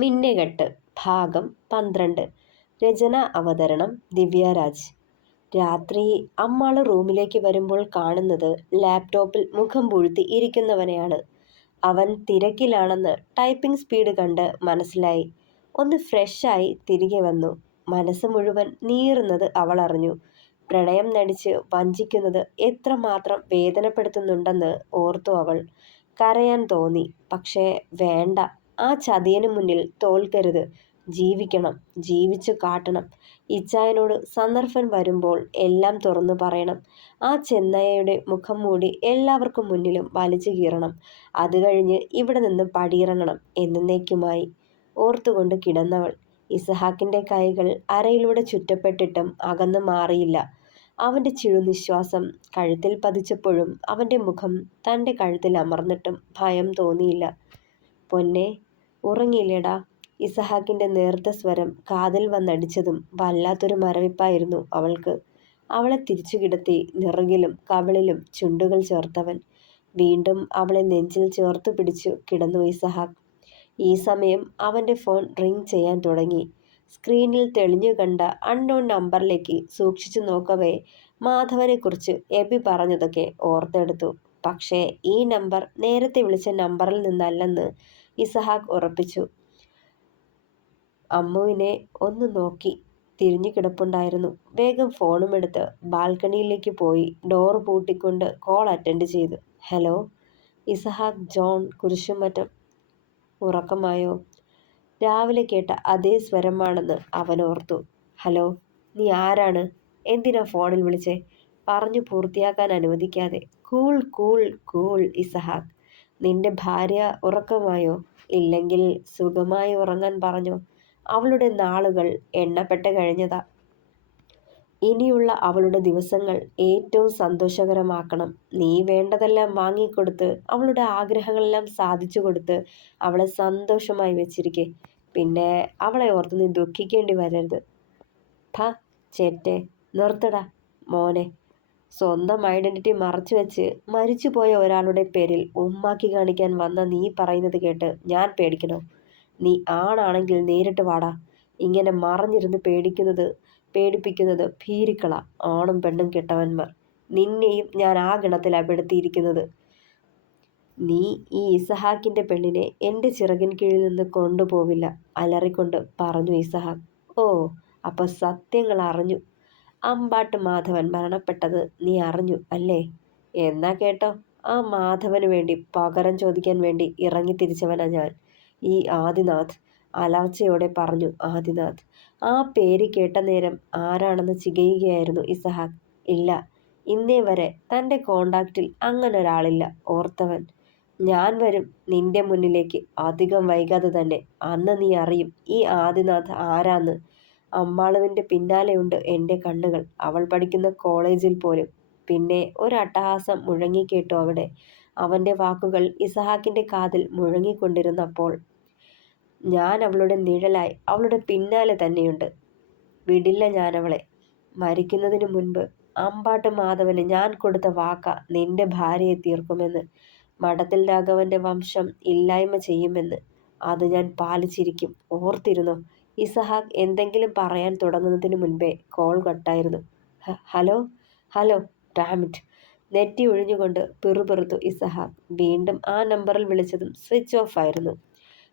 മിന്നുകെട്ട് ഭാഗം 12. രചന അവതരണം ദിവ്യരാജ്. രാത്രി അമ്മാള് റൂമിലേക്ക് വരുമ്പോൾ കാണുന്നത് ലാപ്ടോപ്പിൽ മുഖം പൂഴ്ത്തി ഇരിക്കുന്നവനെയാണ്. അവൻ തിരക്കിലാണെന്ന് ടൈപ്പിംഗ് സ്പീഡ് കണ്ട് മനസ്സിലായി. ഒന്ന് ഫ്രഷായി തിരികെ വന്നു. മനസ്സ് മുഴുവൻ നീറുന്നത് അവൾ അറിഞ്ഞു. പ്രണയം നടിച്ച് വഞ്ചിക്കുന്നത് എത്രമാത്രം വേദനപ്പെടുത്തുന്നുണ്ടെന്ന് ഓർത്തു അവൾ. കരയാൻ തോന്നി. പക്ഷേ വേണ്ട, ആ ചതിയന് മുന്നിൽ തോൽക്കരുത്. ജീവിക്കണം, ജീവിച്ചു കാട്ടണം. ഇച്ചായനോട് സന്ദർഭം വരുമ്പോൾ എല്ലാം തുറന്നു പറയണം. ആ ചെന്നൈയുടെ മുഖം മൂടി എല്ലാവർക്കും മുന്നിലും വലിച്ചു കീറണം. അത് കഴിഞ്ഞ് ഇവിടെ നിന്ന് പടിയിറങ്ങണം എന്നേക്കുമായി ഓർത്തുകൊണ്ട് കിടന്നവൾ. ഇസഹാക്കിന്റെ കൈകൾ അരയിലൂടെ ചുറ്റപ്പെട്ടിട്ടും അകന്നു മാറിയില്ല. അവന്റെ ചിഴുനിശ്വാസം കഴുത്തിൽ പതിച്ചപ്പോഴും അവന്റെ മുഖം തൻ്റെ കഴുത്തിൽ അമർന്നിട്ടും ഭയം തോന്നിയില്ല. പൊന്നെ, ഉറങ്ങിയില്ലേടാ? ഇസഹാക്കിന്റെ നേർത്ത സ്വരം കാതിൽ വന്നടിച്ചതും വല്ലാത്തൊരു മരവിപ്പായിരുന്നു അവൾക്ക്. അവളെ തിരിച്ചു കിടത്തി നിറുകിലും കവിളിലും ചുണ്ടുകൾ ചേർത്തവൻ. വീണ്ടും അവളെ നെഞ്ചിൽ ചേർത്തു പിടിച്ചു കിടന്നു ഇസഹാക്ക്. ഈ സമയം അവന്റെ ഫോൺ റിങ് ചെയ്യാൻ തുടങ്ങി. സ്ക്രീനിൽ തെളിഞ്ഞു കണ്ട അൺനോൺ നമ്പറിലേക്ക് സൂക്ഷിച്ചു നോക്കവേ മാധവനെക്കുറിച്ച് എബി പറഞ്ഞതൊക്കെ ഓർത്തെടുത്തു. പക്ഷേ ഈ നമ്പർ നേരത്തെ വിളിച്ച നമ്പറിൽ നിന്നല്ലെന്ന് ഇസഹാക്ക് ഉറപ്പിച്ചു. അമ്മുവിനെ ഒന്ന് നോക്കി തിരിഞ്ഞു കിടപ്പുണ്ടായിരുന്നു. വേഗം ഫോണുമെടുത്ത് ബാൽക്കണിയിലേക്ക് പോയി ഡോർ പൂട്ടിക്കൊണ്ട് കോൾ അറ്റൻഡ് ചെയ്തു. ഹലോ, ഇസഹാക്ക് ജോൺ കുരിശുമറ്റം. ഉറക്കമായോ? രാവിലെ കേട്ട അതേ സ്വരമാണെന്ന് അവൻ ഓർത്തു. ഹലോ, നീ ആരാണ്? എന്തിനാ ഫോണിൽ വിളിച്ചേ? പറഞ്ഞു പൂർത്തിയാക്കാൻ അനുവദിക്കാതെ. കൂൾ കൂൾ കൂൾ ഇസഹാക്ക്. നിന്റെ ഭാര്യ ഉറക്കമായോ? ഇല്ലെങ്കിൽ സുഖമായി ഉറങ്ങാൻ പറഞ്ഞോ. അവളുടെ നാളുകൾ എണ്ണപ്പെട്ട് കഴിഞ്ഞതാ. ഇനിയുള്ള അവളുടെ ദിവസങ്ങൾ ഏറ്റവും സന്തോഷകരമാക്കണം. നീ വേണ്ടതെല്ലാം വാങ്ങിക്കൊടുത്ത് അവളുടെ ആഗ്രഹങ്ങളെല്ലാം സാധിച്ചു കൊടുത്ത് അവളെ സന്തോഷമായി വെച്ചിരിക്കെ. പിന്നെ അവളെ ഓർത്ത് നീ ദുഃഖിക്കേണ്ടി വരരുത്. ചേറ്റെ, നിർത്തടാ മോനെ. സ്വന്തം ഐഡന്റിറ്റി മറച്ചു വെച്ച് മരിച്ചുപോയ ഒരാളുടെ പേരിൽ ഉമ്മാക്കി കാണിക്കാൻ വന്ന നീ പറയുന്നത് കേട്ട് ഞാൻ പേടിക്കണോ? നീ ആണാണെങ്കിൽ നേരിട്ട് വാടാ. ഇങ്ങനെ മറഞ്ഞിരുന്ന് പേടിപ്പിക്കുന്നത് ഭീരുക്കള, ആണും പെണ്ണും കെട്ടവന്മാർ. നിന്നെയും ഞാൻ ആ ഗണത്തിലാണ് പെടുത്തിയിരിക്കുന്നത്. നീ ഈ ഇസഹാക്കിന്റെ പെണ്ണിനെ എൻ്റെ ചിറകിൻ കീഴിൽ നിന്ന് കൊണ്ടുപോവില്ല, അലറിക്കൊണ്ട് പറഞ്ഞു ഇസഹാക്ക്. ഓ, അപ്പൊ സത്യങ്ങൾ അറിഞ്ഞു. അമ്പാട്ട് മാധവൻ മരണപ്പെട്ടത് നീ അറിഞ്ഞു അല്ലേ? എന്നാ കേട്ടോ, ആ മാധവന് വേണ്ടി പകരം ചോദിക്കാൻ വേണ്ടി ഇറങ്ങി തിരിച്ചവനാ ഞാൻ, ഈ ആദിനാഥ്. അലർച്ചയോടെ പറഞ്ഞു ആദിനാഥ്. ആ പേര് കേട്ട നേരം ആരാണെന്ന് ചികയുകയായിരുന്നു ഇസഹാക്ക്. ഇല്ല, ഇന്നേ വരെ തൻ്റെ കോണ്ടാക്റ്റിൽ അങ്ങനൊരാളില്ല ഓർത്തവൻ. ഞാൻ വരും നിന്റെ മുന്നിലേക്ക് അധികം വൈകാതെ തന്നെ. അന്ന് നീ അറിയും ഈ ആദിനാഥ് ആരാന്ന്. അമ്മാളുവിൻ്റെ പിന്നാലെയുണ്ട് എൻ്റെ കണ്ണുകൾ, അവൾ പഠിക്കുന്ന കോളേജിൽ പോലും. പിന്നെ ഒരു അട്ടഹാസം മുഴങ്ങിക്കേട്ടു അവിടെ. അവൻ്റെ വാക്കുകൾ ഇസഹാക്കിൻ്റെ കാതിൽ മുഴങ്ങിക്കൊണ്ടിരുന്നപ്പോൾ. ഞാൻ അവളുടെ നിഴലായി അവളുടെ പിന്നാലെ തന്നെയുണ്ട്. വിടില്ല ഞാനവളെ. മരിക്കുന്നതിന് മുൻപ് അമ്പാട്ട് മാധവന് ഞാൻ കൊടുത്ത വാക്ക നിന്റെ ഭാര്യയെ തീർക്കുമെന്ന്, മഠത്തിൽ രാഘവന്റെ വംശം ഇല്ലായ്മ ചെയ്യുമെന്ന്. അത് ഞാൻ പാലിച്ചിരിക്കും, ഓർത്തിരുന്നോ? ഇസഹാക്ക് എന്തെങ്കിലും പറയാൻ തുടങ്ങുന്നതിന് മുൻപേ കോൾ കട്ടായിരുന്നു. Hello hello, dammit. നെറ്റി ഒഴിഞ്ഞുകൊണ്ട് പിറുപിറുത്തു ഇസഹാക്ക്. വീണ്ടും ആ നമ്പറിൽ വിളിച്ചതും സ്വിച്ച് ഓഫ് ആയിരുന്നു.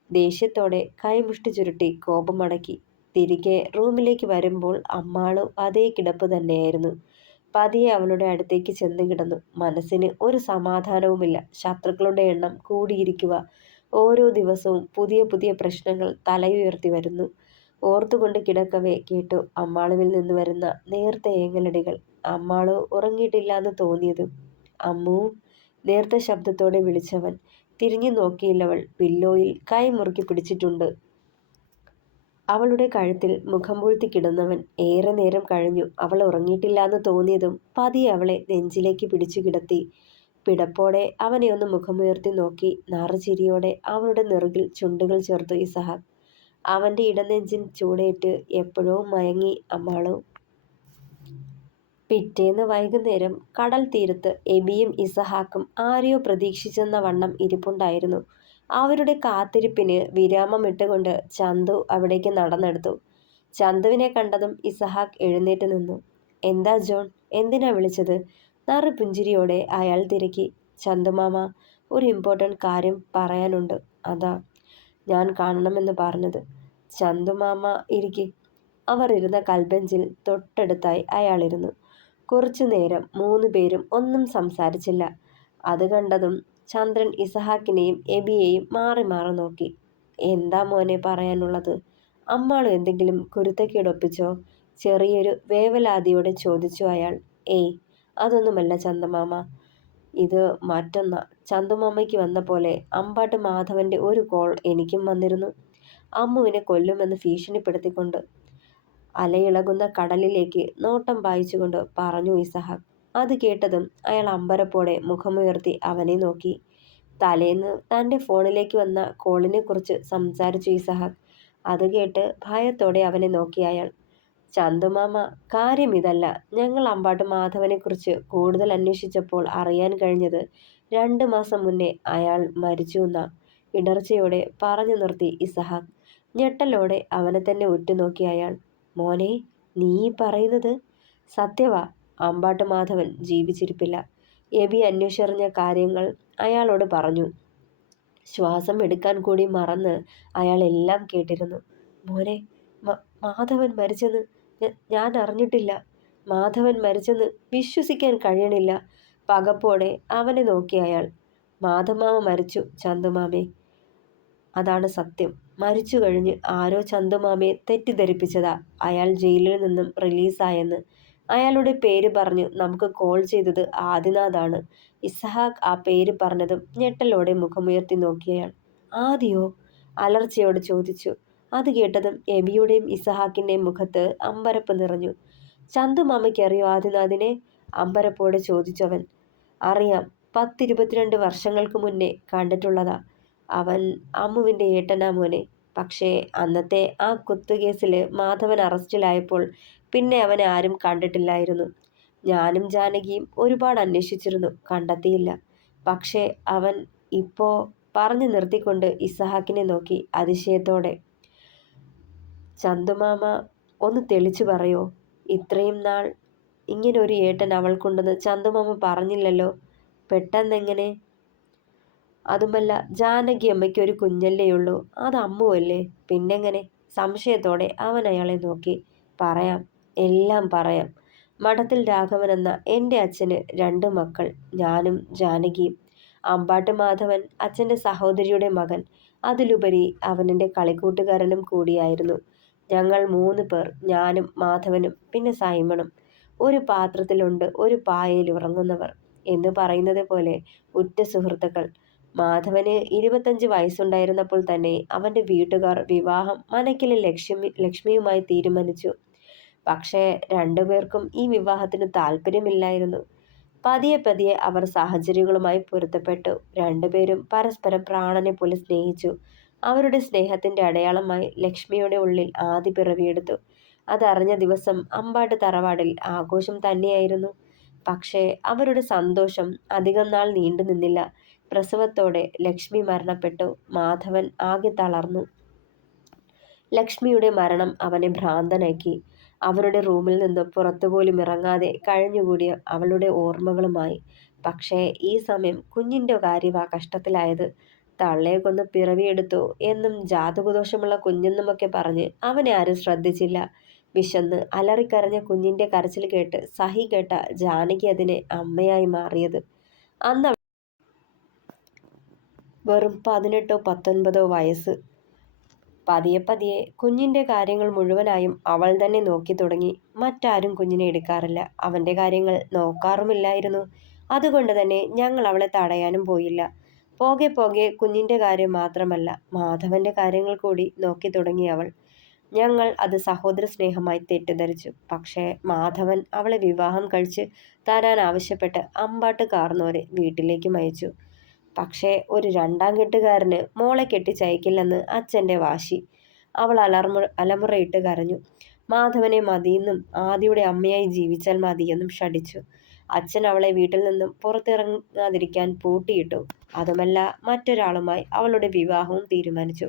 ദേഷ്യത്തോടെ കൈമുഷ്ടി ചുരുട്ടി കോപമടക്കി തിരികെ റൂമിലേക്ക് വരുമ്പോൾ അമ്മാളു അതേ കിടപ്പ് തന്നെയായിരുന്നു. പതിയെ അവളുടെ അടുത്തേക്ക് ചെന്ന് കിടന്നു. മനസ്സിന് ഒരു സമാധാനവുമില്ല. ശത്രുക്കളുടെ എണ്ണം കൂടിയിരിക്കുക. ഓരോ ദിവസവും പുതിയ പുതിയ പ്രശ്നങ്ങൾ തലയുയർത്തി വരുന്നു. ഓർത്തുകൊണ്ട് കിടക്കവേ കേട്ടു അമ്മാളുവിൽ നിന്ന് വരുന്ന നേർത്ത ഏങ്ങലടികൾ. അമ്മാളു ഉറങ്ങിയിട്ടില്ലാന്ന് തോന്നിയതും. അമ്മൂ, നേർത്ത ശബ്ദത്തോടെ വിളിച്ചവൻ. തിരിഞ്ഞു നോക്കിയില്ലവൾ. പില്ലോയിൽ കൈ മുറുക്കി പിടിച്ചിട്ടുണ്ട്. അവളുടെ കഴുത്തിൽ മുഖം പൂഴ്ത്തി കിടന്നവൻ. ഏറെ നേരം കഴിഞ്ഞു അവൾ ഉറങ്ങിയിട്ടില്ലാന്ന് തോന്നിയതും പതിയെ അവളെ നെഞ്ചിലേക്ക് പിടിച്ചു കിടത്തി. പിടപ്പോടെ അവനെ ഒന്ന് മുഖമുയർത്തി നോക്കി. നറുചിരിയോടെ അവളുടെ നെറുകിൽ ചുണ്ടുകൾ ചേർത്തു ഇസഹാക്ക്. അവന്റെ ഇടനെഞ്ചിൻ ചൂടേറ്റ് എപ്പോഴോ മയങ്ങി അമ്മാളു. പിറ്റേന്ന് വൈകുന്നേരം കടൽ തീരത്ത് എബിയും ഇസഹാക്കും ആരെയോ പ്രതീക്ഷിച്ചെന്ന വണ്ണം ഇരിപ്പുണ്ടായിരുന്നു. അവരുടെ കാത്തിരിപ്പിന് വിരാമമിട്ടുകൊണ്ട് ചന്തു അവിടേക്ക് നടന്നെടുത്തു. ചന്തുവിനെ കണ്ടതും ഇസഹാക്ക് എഴുന്നേറ്റ് നിന്നു. എന്താ ജോൺ, എന്തിനാ വിളിച്ചത്? നറുപുഞ്ചിരിയോടെ അയാൾ തിരക്കി. ചന്തുമാമ, ഒരു ഇമ്പോർട്ടൻ്റ് കാര്യം പറയാനുണ്ട്, അതാ ഞാൻ കാണണമെന്ന് പറഞ്ഞത്. ചന്തുമാമ ഇരിക്കി. അവർ ഇരുന്ന കൽബെഞ്ചിൽ തൊട്ടടുത്തായി അയാളിരുന്നു. കുറച്ചു നേരം 3 പേരും ഒന്നും സംസാരിച്ചില്ല. അത് കണ്ടതും ചന്ദ്രൻ ഇസഹാക്കിനെയും എബിയെയും മാറി മാറി നോക്കി. എന്താ മോനെ പറയാനുള്ളത്? അമ്മാളും എന്തെങ്കിലും കുരുത്തക്കേടൊപ്പിച്ചോ? ചെറിയൊരു വേവലാതിയോടെ ചോദിച്ചു അയാൾ. ഏയ്, അതൊന്നുമല്ല ചന്ദമാമ, ഇത് മറ്റൊന്നാ. ചന്തുമാമയ്ക്ക് വന്ന പോലെ അമ്പാട്ട് മാധവന്റെ ഒരു കോൾ എനിക്കും വന്നിരുന്നു. അമ്മുവിനെ കൊല്ലുമെന്ന് ഭീഷണിപ്പെടുത്തിക്കൊണ്ട്. അലയിളകുന്ന കടലിലേക്ക് നോട്ടം പായിച്ചുകൊണ്ട് പറഞ്ഞു ഇസഹാക്ക്. അത് കേട്ടതും അയാൾ അമ്പരപ്പോടെ മുഖമുയർത്തി അവനെ നോക്കി. തലേന്ന് തൻ്റെ ഫോണിലേക്ക് വന്ന കോളിനെ കുറിച്ച് സംസാരിച്ചു ഇസഹാക്ക്. അത് കേട്ട് ഭയത്തോടെ അവനെ നോക്കി അയാൾ. ചന്തുമാമ, കാര്യം ഇതല്ല. ഞങ്ങൾ അമ്പാട്ട് മാധവനെക്കുറിച്ച് കൂടുതൽ അന്വേഷിച്ചപ്പോൾ അറിയാൻ കഴിഞ്ഞത് 2 മാസം മുന്നേ അയാൾ മരിച്ചു എന്നാ. ഇടർച്ചയോടെ പറഞ്ഞു നിർത്തി ഇസഹാക്ക്. ഞെട്ടലോടെ അവനെ തന്നെ ഉറ്റുനോക്കി അയാൾ. മോനെ, നീ പറയുന്നത് സത്യവാ? അമ്പാട്ട് മാധവൻ ജീവിച്ചിരിപ്പില്ല. എബി അന്വേഷിച്ചറിഞ്ഞ കാര്യങ്ങൾ അയാളോട് പറഞ്ഞു. ശ്വാസം എടുക്കാൻ കൂടി മറന്ന് അയാൾ എല്ലാം കേട്ടിരുന്നു. മോനെ, മാധവൻ മരിച്ചെന്ന് ഞാൻ അറിഞ്ഞിട്ടില്ല. മാധവൻ മരിച്ചെന്ന് വിശ്വസിക്കാൻ കഴിയണില്ല. പകപ്പോടെ അവനെ നോക്കി അയാൾ. മാധമാമ മരിച്ചു ചന്തുമാമേ, അതാണ് സത്യം. മരിച്ചു കഴിഞ്ഞ് ആരോ ചന്തുമാമയെ തെറ്റിദ്ധരിപ്പിച്ചതാ. അയാൾ ജയിലിൽ നിന്നും റിലീസായെന്ന്. അയാളുടെ പേര് പറഞ്ഞു നമുക്ക് കോൾ ചെയ്തത് ആദിനാഥാണ്. ഇസഹാക്ക് ആ പേര് പറഞ്ഞതും ഞെട്ടലോടെ മുഖമുയർത്തി നോക്കിയയാൾ. ആദിയോ? അലർച്ചയോട് ചോദിച്ചു. അത് കേട്ടതും എബിയുടെയും ഇസഹാക്കിൻ്റെയും മുഖത്ത് അമ്പരപ്പ് നിറഞ്ഞു. ചന്തുമാമയ്ക്ക് അറിയോ ആദിനാഥിനെ? അമ്പരപ്പോടെ ചോദിച്ചവൻ. അറിയാം, 10-22 വർഷങ്ങൾക്ക് മുന്നേ കണ്ടിട്ടുള്ളതാ. അവൻ അമ്മുവിൻ്റെ ഏട്ടനാ മോനെ. പക്ഷേ അന്നത്തെ ആ കുത്തുകേസിൽ മാധവൻ അറസ്റ്റിലായപ്പോൾ പിന്നെ അവനെ ആരും കണ്ടിട്ടില്ലായിരുന്നു. ഞാനും ജാനകിയും ഒരുപാട് അന്വേഷിച്ചിരുന്നു, കണ്ടെത്തിയില്ല. പക്ഷേ അവൻ ഇപ്പോൾ പറഞ്ഞു നിർത്തിക്കൊണ്ട് ഇസഹാക്കിനെ നോക്കി അതിശയത്തോടെ. ചന്തുമാമ, ഒന്ന് തെളിച്ചു പറയോ? ഇത്രയും നാൾ ഇങ്ങനെ ഒരു ഏട്ടൻ അവൾക്കുണ്ടെന്ന് ചന്തുമാമ പറഞ്ഞില്ലല്ലോ. പെട്ടെന്നെങ്ങനെ? അതുമല്ല, ജാനകി അമ്മയ്ക്ക് ഒരു കുഞ്ഞല്ലേയുള്ളൂ, അത് അമ്മുവല്ലേ, പിന്നെങ്ങനെ? സംശയത്തോടെ അവൻ അയാളെ നോക്കി. പറയാം, എല്ലാം പറയാം. മഠത്തിൽ രാഘവൻ എന്ന എൻ്റെ അച്ഛന് 2 മക്കൾ, ഞാനും ജാനകിയും. അമ്പാട്ട് മാധവൻ അച്ഛൻ്റെ സഹോദരിയുടെ മകൻ. അതിലുപരി അവനെൻ്റെ കളിക്കൂട്ടുകാരനും കൂടിയായിരുന്നു. ഞങ്ങൾ 3 പേർ, ഞാനും മാധവനും പിന്നെ സൈമണും. ഒരു പാത്രത്തിലുണ്ട് ഒരു പായയിൽ ഉറങ്ങുന്നവർ എന്ന് പറയുന്നത് പോലെ ഉറ്റ സുഹൃത്തുക്കൾ. മാധവന് 25 വയസ്സുണ്ടായിരുന്നപ്പോൾ തന്നെ അവൻ്റെ വീട്ടുകാർ വിവാഹം മനക്കിലെ ലക്ഷ്മിയുമായി തീരുമാനിച്ചു. പക്ഷേ 2 പേർക്കും ഈ വിവാഹത്തിന് താല്പര്യമില്ലായിരുന്നു. പതിയെ പതിയെ അവർ സാഹചര്യങ്ങളുമായി പൊരുത്തപ്പെട്ടു. 2 പേരും പരസ്പരം പ്രാണനെ പോലെ സ്നേഹിച്ചു. അവരുടെ സ്നേഹത്തിൻ്റെ അടയാളമായി ലക്ഷ്മിയുടെ ഉള്ളിൽ ആദി പിറവിയെടുത്തു. അതറിഞ്ഞ ദിവസം അമ്പാട്ട് തറവാടിൽ ആഘോഷം തന്നെയായിരുന്നു. പക്ഷേ അവരുടെ സന്തോഷം അധികം നാൾ നീണ്ടു നിന്നില്ല. പ്രസവത്തോടെ ലക്ഷ്മി മരണപ്പെട്ടു. മാധവൻ ആകെ തളർന്നു. ലക്ഷ്മിയുടെ മരണം അവനെ ഭ്രാന്തനാക്കി. അവരുടെ റൂമിൽ നിന്ന് പുറത്തുപോലും ഇറങ്ങാതെ കഴിഞ്ഞുകൂടിയ അവളുടെ ഓർമ്മകളുമായി. പക്ഷേ ഈ സമയം കുഞ്ഞിൻ്റെ കാര്യമാ കഷ്ടത്തിലായത്. തള്ളയെ കൊന്ന് പിറവിയെടുത്തു എന്നും ജാതകദോഷമുള്ള കുഞ്ഞെന്നുമൊക്കെ പറഞ്ഞ് അവനെ ആരും ശ്രദ്ധിച്ചില്ല. വിശന്ന് അലറിക്കരഞ്ഞ കുഞ്ഞിൻ്റെ കരച്ചിൽ കേട്ട് സഹി കേട്ട ജാനകി അതിനെ അമ്മയായി മാറിയത്. അന്ന് വെറും 18-19 വയസ്സ്. പതിയെ പതിയെ കുഞ്ഞിൻ്റെ കാര്യങ്ങൾ മുഴുവനായും അവൾ തന്നെ നോക്കി തുടങ്ങി. മറ്റാരും കുഞ്ഞിനെ എടുക്കാറില്ല, അവൻ്റെ കാര്യങ്ങൾ നോക്കാറുമില്ലായിരുന്നു. അതുകൊണ്ട് തന്നെ ഞങ്ങൾ അവളെ തടയാനും പോയില്ല. പോകെ പോകെ കുഞ്ഞിൻ്റെ കാര്യം മാത്രമല്ല, മാധവൻ്റെ കാര്യങ്ങൾ കൂടി നോക്കി തുടങ്ങി അവൾ. ഞങ്ങൾ അത് സഹോദര സ്നേഹമായി തെറ്റിദ്ധരിച്ചു. പക്ഷേ മാധവൻ അവളെ വിവാഹം കഴിച്ച് തരാൻ ആവശ്യപ്പെട്ട് അമ്പാട്ട് കാർന്നോരെ വീട്ടിലേക്കും അയച്ചു. പക്ഷേ ഒരു 2ാം കെട്ടുകാരന് മോളെ കെട്ടിച്ചയക്കില്ലെന്ന് അച്ഛൻ്റെ വാശി. അവൾ അലമുറയിട്ട് കരഞ്ഞു. മാധവനെ മതിയെന്നും ആദിയുടെ അമ്മയായി ജീവിച്ചാൽ മതിയെന്നും ശഠിച്ചു. അച്ഛൻ അവളെ വീട്ടിൽ നിന്നും പുറത്തിറങ്ങാതിരിക്കാൻ പൂട്ടിയിട്ടു. അതുമല്ല, മറ്റൊരാളുമായി അവളുടെ വിവാഹവും തീരുമാനിച്ചു.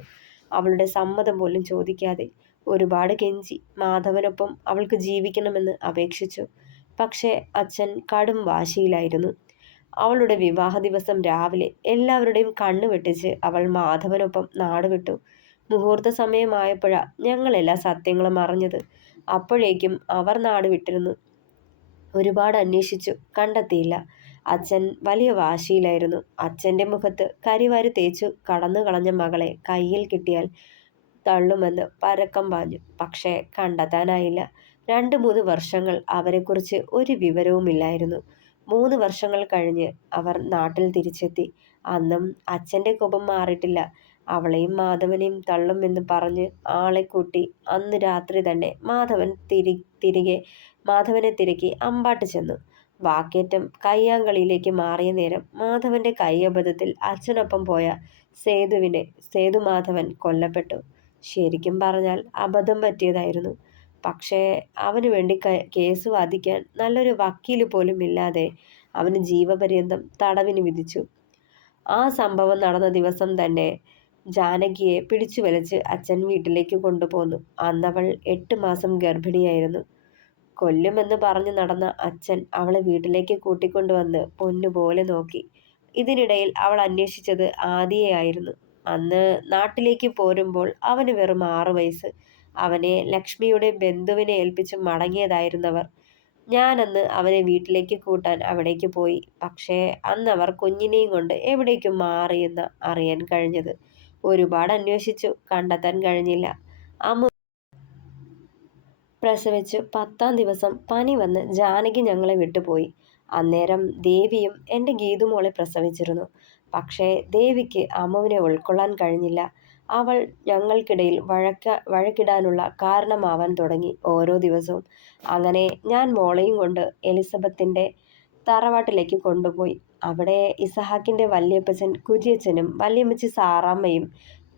അവളുടെ സമ്മതം പോലും ചോദിക്കാതെ. ഒരുപാട് കെഞ്ചി. മാധവനൊപ്പം അവൾക്ക് ജീവിക്കണമെന്ന് അപേക്ഷിച്ചു. പക്ഷേ അച്ഛൻ കടും വാശിയിലായിരുന്നു. അവളുടെ വിവാഹ ദിവസം രാവിലെ എല്ലാവരുടെയും കണ്ണു വെട്ടിച്ച് അവൾ മാധവനൊപ്പം നാടുവിട്ടു. മുഹൂർത്ത സമയമായപ്പോഴാ ഞങ്ങളെല്ലാ സത്യങ്ങളും അറിഞ്ഞത്. അപ്പോഴേക്കും അവർ നാടുവിട്ടിരുന്നു. ഒരുപാട് അന്വേഷിച്ചു, കണ്ടെത്തിയില്ല. അച്ഛൻ വലിയ വാശിയിലായിരുന്നു. അച്ഛൻ്റെ മുഖത്ത് കരിവാരി തേച്ചു കടന്നു കളഞ്ഞ മകളെ കയ്യിൽ കിട്ടിയാൽ തള്ളുമെന്ന് പരക്കം പാഞ്ഞു. പക്ഷേ കണ്ടെത്താനായില്ല. 2-3 വർഷങ്ങൾ അവരെക്കുറിച്ച് ഒരു വിവരവുമില്ലായിരുന്നു. 3 വർഷങ്ങൾ കഴിഞ്ഞ് അവർ നാട്ടിൽ തിരിച്ചെത്തി. അന്നും അച്ഛൻ്റെ കോപം മാറിയിട്ടില്ല. അവളെയും മാധവനെയും തള്ളും എന്ന് പറഞ്ഞ് ആളെ കൂട്ടി അന്ന് രാത്രി തന്നെ മാധവനെ തിരക്കി അമ്പാട്ട് ചെന്നു. വാക്കേറ്റം കയ്യാങ്കളിയിലേക്ക് മാറിയ നേരം മാധവന്റെ കൈയബദ്ധത്തിൽ അച്ഛനൊപ്പം പോയ സേതുമാധവൻ കൊല്ലപ്പെട്ടു. ശരിക്കും പറഞ്ഞാൽ അബദ്ധം പറ്റിയതായിരുന്നു. പക്ഷേ അവന് വേണ്ടി കേസ് വാദിക്കാൻ നല്ലൊരു വക്കീല് പോലും ഇല്ലാതെ അവന് ജീവപര്യന്തം തടവിന് വിധിച്ചു. ആ സംഭവം നടന്ന ദിവസം തന്നെ ജാനകിയെ പിടിച്ചു വലിച്ച് അച്ഛൻ വീട്ടിലേക്ക് കൊണ്ടുപോന്നു. അന്നവൾ 8 മാസം ഗർഭിണിയായിരുന്നു. കൊല്ലുമെന്ന് പറഞ്ഞു നടന്ന അച്ഛൻ അവളെ വീട്ടിലേക്ക് കൂട്ടിക്കൊണ്ടുവന്ന് പൊന്നുപോലെ നോക്കി. ഇതിനിടയിൽ അവൾ അന്വേഷിച്ചത് ആദിയെയായിരുന്നു. അന്ന് നാട്ടിലേക്ക് പോരുമ്പോൾ അവന് വെറും 6 വയസ്സ്. അവനെ ലക്ഷ്മിയുടെ ബന്ധുവിനെ ഏൽപ്പിച്ച് മടങ്ങിയതായിരുന്നവർ. ഞാനന്ന് അവനെ വീട്ടിലേക്ക് കൂട്ടാൻ അവിടേക്ക് പോയി. പക്ഷേ അന്നവർ കുഞ്ഞിനെയും കൊണ്ട് എവിടേക്കും മാറിയെന്ന് അറിയാൻ കഴിഞ്ഞത്. ഒരുപാട് അന്വേഷിച്ചു, കണ്ടെത്താൻ കഴിഞ്ഞില്ല. അമ്മ പ്രസവിച്ച് 10-ാം ദിവസം പനി വന്ന് ജാനകി ഞങ്ങളെ വിട്ടുപോയി. അന്നേരം ദേവിയും എൻ്റെ ഗീതുമോളെ പ്രസവിച്ചിരുന്നു. പക്ഷേ ദേവിക്ക് അമ്മുവിനെ ഉൾക്കൊള്ളാൻ കഴിഞ്ഞില്ല. അവൾ ഞങ്ങൾക്കിടയിൽ വഴക്കിടാനുള്ള കാരണമാവാൻ തുടങ്ങി ഓരോ ദിവസവും. അങ്ങനെ ഞാൻ മോളെയും കൊണ്ട് എലിസബത്തിൻ്റെ തറവാട്ടിലേക്ക് കൊണ്ടുപോയി. അവിടെ ഇസഹാക്കിൻ്റെ വല്യപ്പച്ചൻ കുര്യച്ചനും വല്യമ്മച്ചി സാറാമ്മയും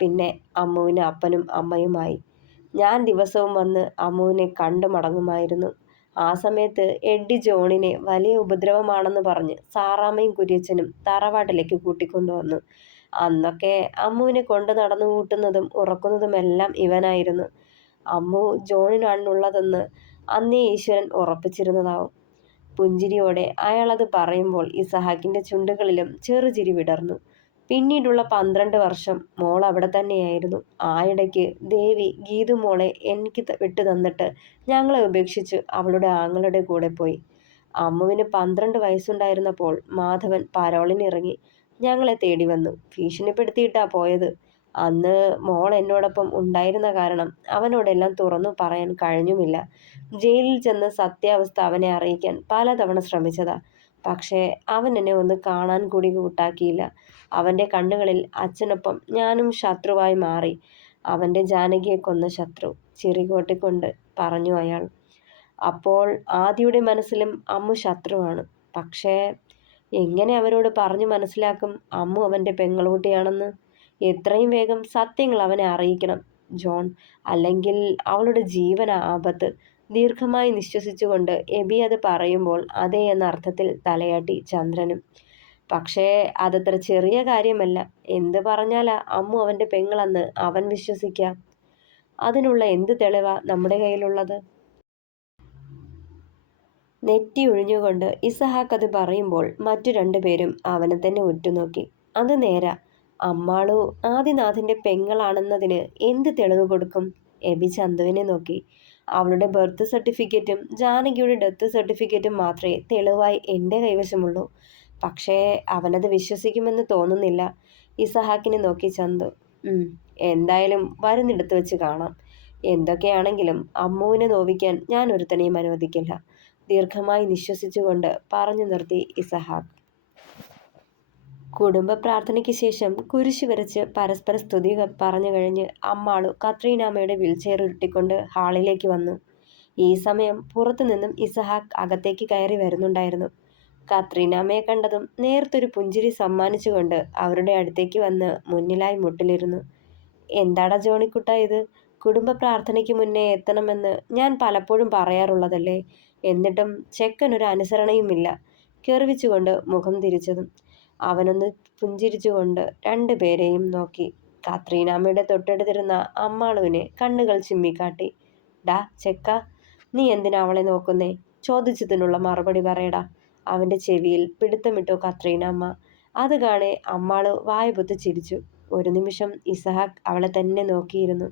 പിന്നെ അമ്മുവിന് അപ്പനും അമ്മയുമായി. ഞാൻ ദിവസവും വന്ന് അമ്മുവിനെ കണ്ടു മടങ്ങുമായിരുന്നു. ആ സമയത്ത് എഡ്ഡി ജോണിനെ വലിയ ഉപദ്രവമാണെന്ന് പറഞ്ഞ് സാറാമ്മയും കുര്യച്ചനും തറവാട്ടിലേക്ക് കൂട്ടിക്കൊണ്ടുവന്നു. അന്നൊക്കെ അമ്മുവിനെ കൊണ്ട് നടന്നു കൂട്ടുന്നതും ഉറക്കുന്നതുമെല്ലാം ഇവനായിരുന്നു. അമ്മു ജോണിനാണുള്ളതെന്ന് അന്നേ ഈശ്വരൻ ഉറപ്പിച്ചിരുന്നതാവും. പുഞ്ചിരിയോടെ അയാളത് പറയുമ്പോൾ ഇസഹാക്കിൻ്റെ ചുണ്ടുകളിലും ചെറുചിരി വിടർന്നു. പിന്നീടുള്ള 12 വർഷം മോൾ അവിടെ തന്നെയായിരുന്നു. ആയിടയ്ക്ക് ദേവി ഗീതുമോളെ എനിക്ക് വിട്ടു തന്നിട്ട് ഞങ്ങളെ ഉപേക്ഷിച്ച് അവളുടെ ആങ്ങളുടെ കൂടെ പോയി. അമ്മുവിന് 12 വയസ്സുണ്ടായിരുന്നപ്പോൾ മാധവൻ പരോളിനിറങ്ങി ഞങ്ങളെ തേടി വന്നു. ഭീഷണിപ്പെടുത്തിയിട്ടാ പോയത്. അന്ന് മോൾ എന്നോടൊപ്പം ഉണ്ടായിരുന്ന കാരണം അവനോടെല്ലാം തുറന്നു പറയാൻ കഴിഞ്ഞുമില്ല. ജയിലിൽ ചെന്ന് സത്യാവസ്ഥ അവനെ അറിയിക്കാൻ പലതവണ ശ്രമിച്ചതാ. പക്ഷേ അവൻ എന്നെ ഒന്ന് കാണാൻ കൂടി കൂട്ടാക്കിയില്ല. അവൻ്റെ കണ്ണുകളിൽ അച്ഛനൊപ്പം ഞാനും ശത്രുവായി മാറി. അവൻ്റെ ജാനകിയെ കൊന്ന ശത്രു, ചിറികോട്ടിക്കൊണ്ട് പറഞ്ഞു അയാൾ. അപ്പോൾ ആദിയുടെ മനസ്സിലും അമ്മു ശത്രുവാണ്. പക്ഷേ എങ്ങനെ അവരോട് പറഞ്ഞു മനസ്സിലാക്കും അമ്മു അവൻ്റെ പെങ്ങളുട്ടിയാണെന്ന്? എത്രയും വേഗം സത്യങ്ങൾ അവനെ അറിയിക്കണം ജോൺ, അല്ലെങ്കിൽ അവളുടെ ജീവന ആപത്ത്. ദീർഘമായി നിശ്വസിച്ചുകൊണ്ട് എബി അത് പറയുമ്പോൾ അതേ എന്ന അർത്ഥത്തിൽ തലയാട്ടി ചന്ദ്രനും. പക്ഷേ അതത്ര ചെറിയ കാര്യമല്ല. എന്ത് പറഞ്ഞാലാ അമ്മു അവൻ്റെ പെങ്ങളെന്ന് അവൻ വിശ്വസിക്കാം? അതിനുള്ള എന്ത് തെളിവാ നമ്മുടെ കയ്യിലുള്ളത്? നെറ്റി ഒഴിഞ്ഞുകൊണ്ട് ഇസഹാക്ക് അത് പറയുമ്പോൾ മറ്റു 2 പേരും അവനെ തന്നെ ഉറ്റുനോക്കി. അത് നേരാ, അമ്മാളു ആദിനാഥിൻ്റെ പെങ്ങളാണെന്നതിന് എന്ത് തെളിവ് കൊടുക്കും? എബി ചന്തുവിനെ നോക്കി. അവളുടെ ബർത്ത് സർട്ടിഫിക്കറ്റും ജാനകിയുടെ ഡെത്ത് സർട്ടിഫിക്കറ്റും മാത്രമേ തെളിവായി എൻ്റെ കൈവശമുള്ളൂ. പക്ഷേ അവനത് വിശ്വസിക്കുമെന്ന് തോന്നുന്നില്ല. ഇസഹാക്കിനെ നോക്കി ചന്തു. എന്തായാലും വരുന്നിടത്ത് വെച്ച് കാണാം. എന്തൊക്കെയാണെങ്കിലും അമ്മുവിനെ നോവിക്കാൻ ഞാൻ ഒരുത്തനെയും അനുവദിക്കില്ല. ദീർഘമായി നിശ്വസിച്ചുകൊണ്ട് പറഞ്ഞു നിർത്തി ഇസഹാക്ക്. കുടുംബ പ്രാർത്ഥനയ്ക്ക് ശേഷം കുരിശ് വരച്ച് പരസ്പര സ്തുതി പറഞ്ഞു കഴിഞ്ഞ് അമ്മാളു കത്രീനാമ്മയുടെ വീൽചെയർ ഉരുട്ടിക്കൊണ്ട് ഹാളിലേക്ക് വന്നു. ഈ സമയം പുറത്തു നിന്നും ഇസഹാക്ക് അകത്തേക്ക് കയറി വരുന്നുണ്ടായിരുന്നു. കത്രീനാമ്മയെ കണ്ടതും നേർത്തൊരു പുഞ്ചിരി സമ്മാനിച്ചുകൊണ്ട് അവരുടെ അടുത്തേക്ക് വന്ന് മുന്നിലായി മുട്ടിലിരുന്നു. എന്താടാ ജോണിക്കുട്ട ഇത്? കുടുംബ പ്രാർത്ഥനയ്ക്ക് മുന്നേ എത്തണമെന്ന് ഞാൻ പലപ്പോഴും പറയാറുള്ളതല്ലേ? എന്നിട്ടും ചെക്കനൊരു അനുസരണയുമില്ല. കെറിവിച്ചുകൊണ്ട് മുഖം തിരിച്ചതും. അവനൊന്ന് പുഞ്ചിരിച്ചുകൊണ്ട് രണ്ടുപേരെയും നോക്കി. കത്രീനാമ്മയുടെ തൊട്ടടുത്തിരുന്ന അമ്മാളുവിനെ കണ്ണുകൾ ചിമ്മിക്കാട്ടി. ഡാ ചെക്ക, നീ എന്തിനാ അവളെ നോക്കുന്നേ? ചോദിച്ചതിനുള്ള മറുപടി പറയടാ. അവന്റെ ചെവിയിൽ പിടുത്തമിട്ടു കത്രീനാമ്മ. അത് കാണെ അമ്മാള് വായുപൊത്തി ചിരിച്ചു. ഒരു നിമിഷം ഇസഹാക്ക് അവളെ തന്നെ നോക്കിയിരുന്നു.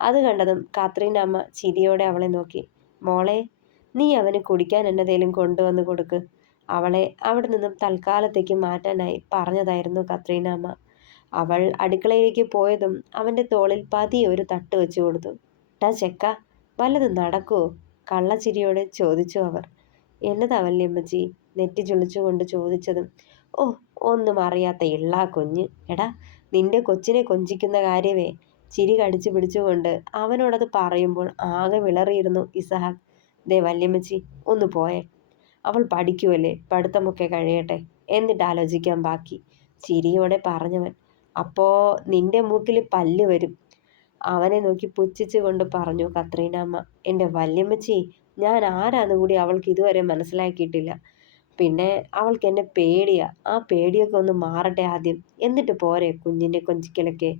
അത് കണ്ടതും കത്രീനാമ്മ ചിരിയോടെ അവളെ നോക്കി. മോളെ, നീ അവന് കുടിക്കാൻ എന്നതേലും കൊണ്ടുവന്ന് കൊടുക്ക്. അവളെ അവിടെ നിന്നും തൽക്കാലത്തേക്ക് മാറ്റാനായി പറഞ്ഞതായിരുന്നു കത്രീനാമ്മ. അവൾ അടുക്കളയിലേക്ക് പോയതും അവന്റെ തോളിൽ പതിയെ ഒരു തട്ട് വെച്ചു കൊടുത്തു. ടാ ചെക്ക, വല്ലതും നടക്കുവോ? കള്ളച്ചിരിയോടെ ചോദിച്ചു അവർ. എന്നതാ വല്യമ്മച്ചി? നെറ്റി ചുളിച്ചുകൊണ്ട് ചോദിച്ചതും. ഓ, ഒന്നും അറിയാത്ത ഇള്ളാ കുഞ്ഞ്. എടാ, നിന്റെ കൊച്ചിനെ കൊഞ്ചിക്കുന്ന കാര്യമേ. ചിരി കടിച്ചു പിടിച്ചുകൊണ്ട് അവനോടത് പറയുമ്പോൾ ആകെ വിളറിയിരുന്നു ഇസഹാക്ക്. ദേ വല്യമ്മച്ചി, ഒന്ന് പോയേ. അവൾ പഠിക്കുമല്ലേ, പഠിത്തമൊക്കെ കഴിയട്ടെ, എന്നിട്ട് ആലോചിക്കാൻ ബാക്കി. ചിരിയോടെ പറഞ്ഞവൻ. അപ്പോ നിന്റെ മൂക്കിൽ പല്ല് വരും. അവനെ നോക്കി പുച്ഛിച്ചുകൊണ്ട് പറഞ്ഞു കത്രീനാമ്മ. എൻ്റെ വല്യമ്മച്ചി, ഞാൻ ആരാന്ന് കൂടി അവൾക്ക് ഇതുവരെ മനസ്സിലാക്കിയിട്ടില്ല. പിന്നെ അവൾക്ക് എന്നെ പേടിയാ. ആ പേടിയൊക്കെ ഒന്ന് മാറട്ടെ ആദ്യം, എന്നിട്ട് പോരെ കുഞ്ഞിൻ്റെ കൊഞ്ചിക്കലൊക്കെ.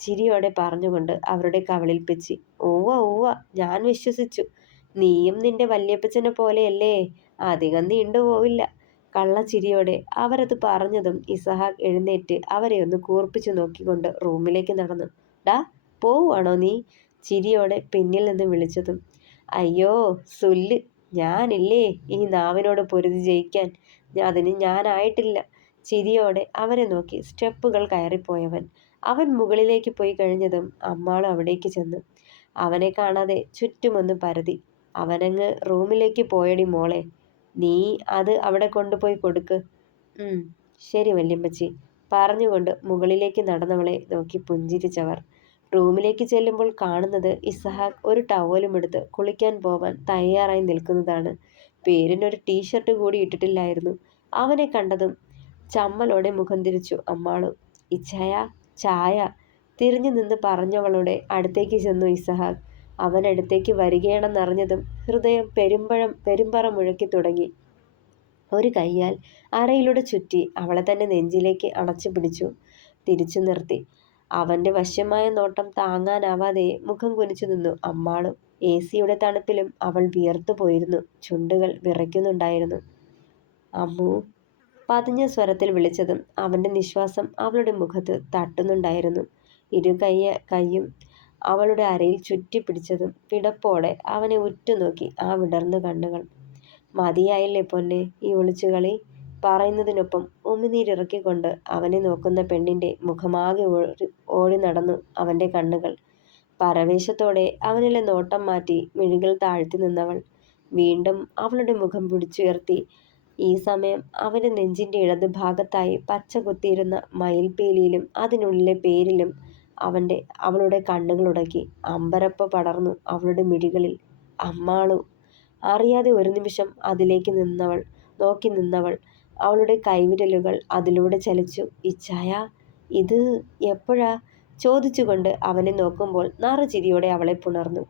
ചിരിയോടെ പറഞ്ഞുകൊണ്ട് അവരുടെ കവിളിൽ പിച്ചി. ഉവ്വ ഉവ്വ, ഞാൻ വിശ്വസിച്ചു. നീയും നിന്റെ വല്യപ്പച്ചനെ പോലെയല്ലേ, അധികം നീണ്ടുപോവില്ല. കള്ളച്ചിരിയോടെ അവരത് പറഞ്ഞതും ഇസഹാക്ക് എഴുന്നേറ്റ് അവരെ ഒന്ന് കൂർപ്പിച്ചു നോക്കിക്കൊണ്ട് റൂമിലേക്ക് നടന്നു. ഡാ, പോവുകയാണോ നീ? ചിരിയോടെ പിന്നിൽ നിന്ന് വിളിച്ചതും. അയ്യോ സുല്ല്, ഞാനില്ലേ ഈ നാവിനോട് പൊരുതി ജയിക്കാൻ. അതിന് ഞാനായിട്ടില്ല. ചിരിയോടെ അവരെ നോക്കി സ്റ്റെപ്പുകൾ കയറിപ്പോയവൻ. അവൻ മുകളിലേക്ക് പോയി കഴിഞ്ഞതും അമ്മാളും അവിടേക്ക് ചെന്നു. അവനെ കാണാതെ ചുറ്റുമൊന്ന് പരതി. അവനങ്ങ് റൂമിലേക്ക് പോയടി മോളെ. നീ അത് അവിടെ കൊണ്ടുപോയി കൊടുക്ക്. ശരി വല്യമ്മച്ചി, പറഞ്ഞുകൊണ്ട് മുകളിലേക്ക് നടന്നവളെ നോക്കി പുഞ്ചിരിച്ചവർ. റൂമിലേക്ക് ചെല്ലുമ്പോൾ കാണുന്നത് ഇസഹാക്ക് ഒരു ടവലും എടുത്ത് കുളിക്കാൻ പോവാൻ തയ്യാറായി നിൽക്കുന്നതാണ്. പേരിനൊരു ടീഷർട്ട് കൂടി ഇട്ടിട്ടില്ലായിരുന്നു. അവനെ കണ്ടതും ചമ്മലോടെ മുഖം തിരിച്ചു അമ്മാളു. ഇച്ചായ, ചായ, തിരിഞ്ഞു നിന്ന് പറഞ്ഞവളുടെ അടുത്തേക്ക് ചെന്നു ഇസഹാക്ക്. അവനടുത്തേക്ക് വരികയാണെന്നറിഞ്ഞതും ഹൃദയം പെരുമ്പറ മുഴക്കി തുടങ്ങി. ഒരു കൈയാൽ അരയിലൂടെ ചുറ്റി അവളെ തന്നെ നെഞ്ചിലേക്ക് അണച്ചു പിടിച്ചു തിരിച്ചു നിർത്തി. അവന്റെ വശ്യമായ നോട്ടം താങ്ങാനാവാതെ മുഖം കുനിച്ചു നിന്നു അമ്മാളും. AC-യുടെ തണുപ്പിലും അവൾ വിയർത്തു പോയിരുന്നു. ചുണ്ടുകൾ വിറയ്ക്കുന്നുണ്ടായിരുന്നു. അമ്മു, പതിഞ്ഞ സ്വരത്തിൽ വിളിച്ചതും അവന്റെ നിശ്വാസം അവളുടെ മുഖത്ത് തട്ടുന്നുണ്ടായിരുന്നു. കൈയും അവളുടെ അരയിൽ ചുറ്റിപ്പിടിച്ചതും പിടപ്പോടെ അവനെ ഉറ്റുനോക്കി ആ വിടർന്ന കണ്ണുകൾ. മതിയായില്ലേ പൊന്നെ ഈ ഒളിച്ചുകളി? പറയുന്നതിനൊപ്പം ഉമിനീരിറക്കിക്കൊണ്ട് അവനെ നോക്കുന്ന പെണ്ണിന്റെ മുഖമാകെ ഓടി നടന്നു അവന്റെ കണ്ണുകൾ. പരവേശത്തോടെ അവനിലെ നോട്ടം മാറ്റി മിഴികൾ താഴ്ത്തി നിന്നവൾ വീണ്ടും അവളുടെ മുഖം പിടിച്ചുയർത്തി. ഈ സമയം അവന്റെ നെഞ്ചിന്റെ ഇടതുഭാഗത്തായി പച്ച കുത്തിയിരുന്ന മയിൽപീലിയിലും അതിനുള്ളിലെ പേരിലും അവളുടെ കണ്ണുകളുടക്കി. അമ്പരപ്പ് പടർന്നു അവളുടെ മിഴികളിൽ. അമ്മാളു. അറിയാതെ ഒരു നിമിഷം അതിലേക്ക് നോക്കി നിന്നവൾ അവളുടെ കൈവിരലുകൾ അതിലൂടെ ചലിച്ചു. ഇച്ചായ, ഇത് എപ്പോഴാ? ചോദിച്ചുകൊണ്ട് അവനെ നോക്കുമ്പോൾ നറുചിരിയോടെ അവളെ പുണർന്നു.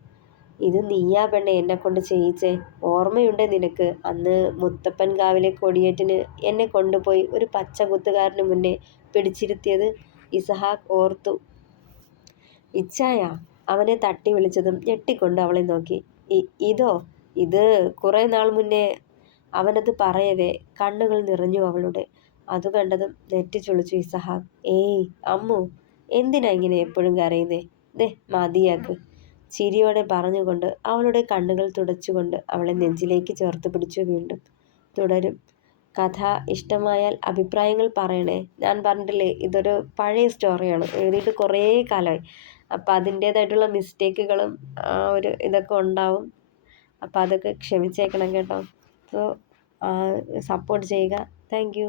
ഇത് നീയാ പെണ്ണെ എന്നെക്കൊണ്ട് ചെയ്യിച്ചേ? ഓർമ്മയുണ്ടേ നിനക്ക് അന്ന് മുത്തപ്പൻകാവിലെ കൊടിയേറ്റിന് എന്നെ കൊണ്ടുപോയി ഒരു പച്ചകുത്തുകാരന് മുന്നേ പിടിച്ചിരുത്തിയത്? ഇസഹാക്ക് ഓർത്തു. ഇച്ചായ, അവനെ തട്ടി വിളിച്ചതും ഞെട്ടിക്കൊണ്ട് അവളെ നോക്കി. ഇതോ? ഇത് കുറെ നാൾ മുന്നേ. അവനത് പറയവേ കണ്ണുകൾ നിറഞ്ഞു അവളുടെ. അതു കണ്ടതും നെറ്റി ചുളിച്ചു ഇസഹാക്ക്. ഏയ് അമ്മു, എന്തിനാ ഇങ്ങനെ എപ്പോഴും കരയുന്നേ? ദേ മതിയാക്ക്. ചിരിയോടെ പറഞ്ഞുകൊണ്ട് അവളുടെ കണ്ണുകൾ തുടച്ചുകൊണ്ട് അവളെ നെഞ്ചിലേക്ക് ചേർത്ത് പിടിച്ചു. വീണ്ടും തുടരും. കഥ ഇഷ്ടമായാൽ അഭിപ്രായങ്ങൾ പറയണേ. ഞാൻ പറഞ്ഞിട്ടില്ലേ, ഇതൊരു പഴയ സ്റ്റോറിയാണ്, എഴുതിയിട്ട് കുറേ കാലമായി. അപ്പം അതിൻ്റേതായിട്ടുള്ള മിസ്റ്റേക്കുകളും ഒരു ഇതൊക്കെ ഉണ്ടാവും. അപ്പം അതൊക്കെ ക്ഷമിച്ചേക്കണം കേട്ടോ. സോ സപ്പോർട്ട് ചെയ്യുക. Thank you.